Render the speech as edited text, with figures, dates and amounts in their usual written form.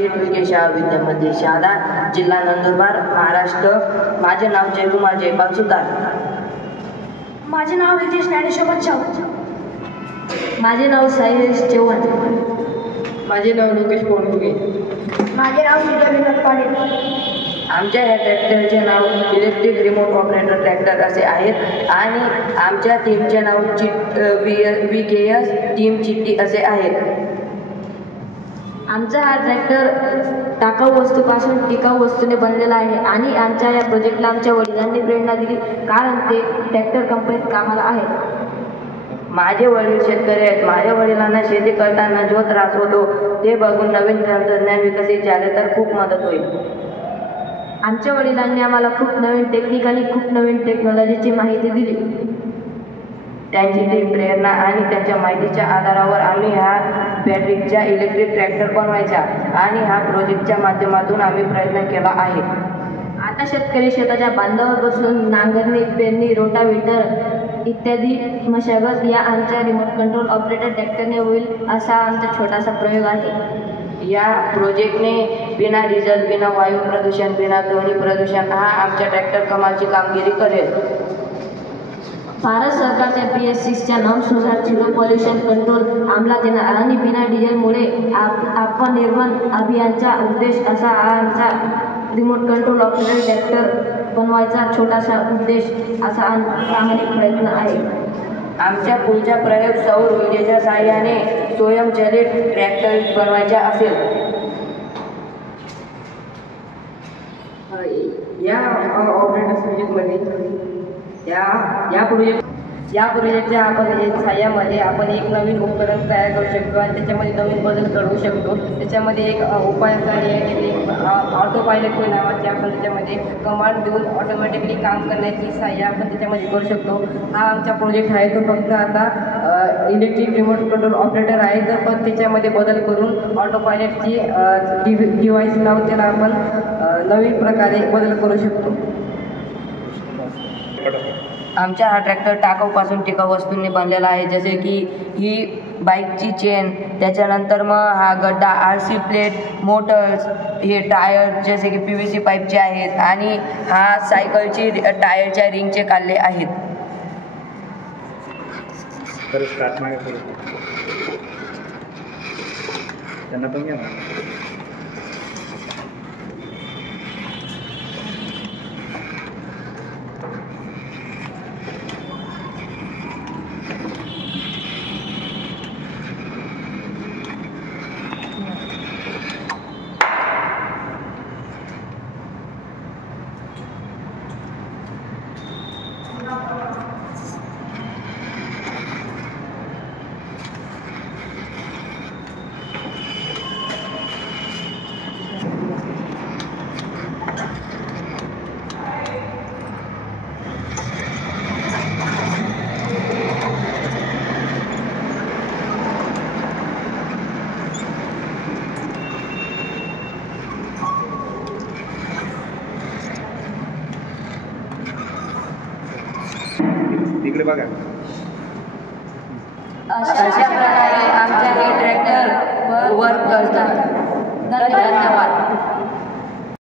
शेठ विखे शाळा विज्ञान मंदिर शहादा, जिल्हा नंदुरबार, महाराष्ट्र। माझे नाव जयकुमार जयपाल सुतार। माझे नाव रितेश ज्ञानेश्वर बच्चाव। माझे नाव साईश चव्हाण। माझे नाव लोकेश पोंडुगे। माझे नाव सूर्य विनोद पाटील। आमच्या या ट्रॅक्टरचे नाव इलेक्ट्रिक रिमोट ऑपरेटर ट्रॅक्टर असे आहेत आणि आमच्या टीमचे नाव VKS टीम चिट्टी असे आहेत। आमचा हा ट्रॅक्टर टाकाऊ वस्तूपासून टिकाऊ वस्तूने बनलेला आहे आणि आमच्या या प्रोजेक्टला आमच्या वडिलांनी प्रेरणा दिली, कारण ते ट्रॅक्टर कंपनीत कामाला आहेत। माझे वडील शेतकरी आहेत। माझ्या वडिलांना शेती करताना जो त्रास होतो ते बघून नवीन तंत्रज्ञान विकसित झाले तर खूप मदत होईल। आमच्या वडिलांनी आम्हाला खूप नवीन टेक्निक आणि खूप नवीन टेक्नॉलॉजीची माहिती दिली। त्यांची ती प्रेरणा आणि त्यांच्या माहितीच्या आधारावर आम्ही ह्या बॅटरीच्या इलेक्ट्रिक ट्रॅक्टर बनवायचा आणि ह्या प्रोजेक्टच्या माध्यमातून आम्ही प्रयत्न केला आहे। आता शेतकरी शेताच्या बांधावर बसून नांगरणी, पेरणी, रोटावेटर इत्यादी मशागत या आमच्या रिमोट कंट्रोल ऑपरेटर ट्रॅक्टरने होईल असा आमचा छोटासा प्रयोग आहे। या प्रोजेक्टने बिना डिझेल, बिना वायू प्रदूषण, बिना ध्वनी प्रदूषण हा आमच्या ट्रॅक्टर कमालची कामगिरी करेल। भारत सरकारच्या BS6च्या नॉर्म्सनुसार झिरो पॉल्युशन कंट्रोल अंमलात येणार आणि बिना डिझेलमुळे आत्मनिर्भर अभियानचा उद्देश असा हा आमचा रिमोट कंट्रोल ऑपरेटर ट्रॅक्टर बनवायचा छोटासा उद्देश असा प्रामाणिक प्रयत्न आहे। आमच्या पुढचा प्रयोग सौर ऊर्जेच्या साहाय्याने स्वयंचलित ट्रॅक्टर बनवायचा असेल। या ऑपरेटर प्रोजेक्टमध्ये या प्रोजेक्टच्या साह्यामध्ये आपण एक नवीन उपकरण तयार करू शकतो आणि त्याच्यामध्ये नवीन बदल घडवू शकतो। त्याच्यामध्ये एक उपाय आहे की ऑटो पायलट नावाचे आपण त्याच्यामध्ये कमांड देऊन ऑटोमॅटिकली काम करण्याची साह्य आपण त्याच्यामध्ये करू शकतो। हा आमचा प्रोजेक्ट आहे तो फक्त आता इलेक्ट्रिक रिमोट कंट्रोल ऑपरेटर आहे, तर पण त्याच्यामध्ये बदल करून ऑटो पायलटची डिव्हाइस लावून त्याला आपण नवीन प्रकारे बदल करू शकतो। आमचा हा ट्रॅक्टर टाकाऊपासून टिकाऊ वस्तूंनी बनलेला आहे, जसे की ही बाईकची चेन, त्याच्यानंतर मग हा गड्डा, RC प्लेट, मोटर्स, हे टायर जसे की PVC पाईपचे आहेत आणि हा सायकलची टायरच्या रिंगचे काढले आहेत। त्यांना पण घ्या। इकडे बघा। अशा प्रकारे आमच्या हे ट्रॅक्टर वर्क करतात। धन्यवाद।